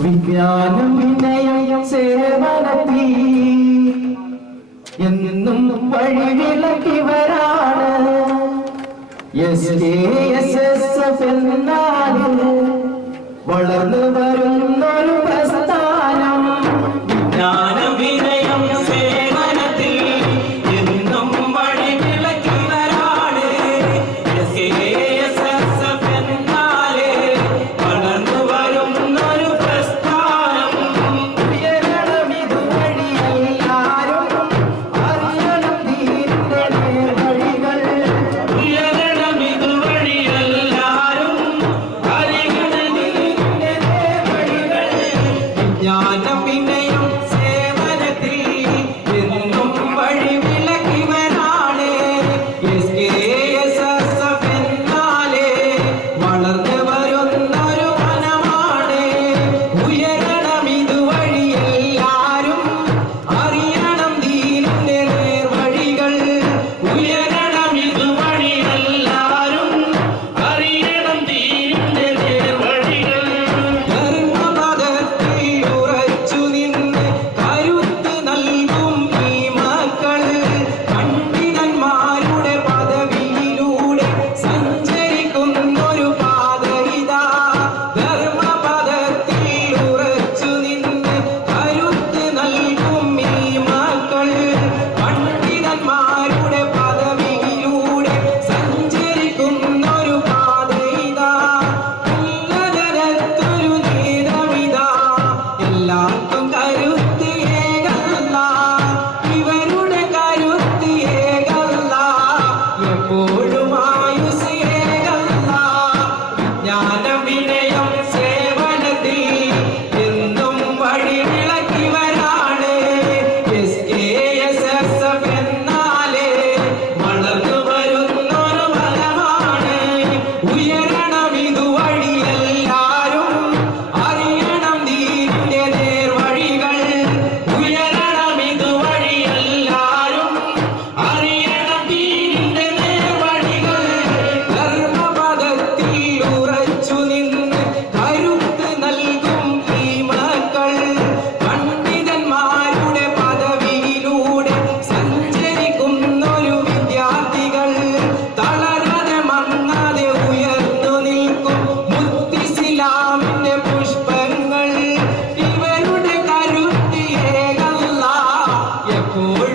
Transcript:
വിജ്ഞാനം വിനയം സേവനത്തി എന്നും വഴിവിളക്കിവരാണ് എസ് കെ എസ് എസ് എന്ന ഞാൻ 돌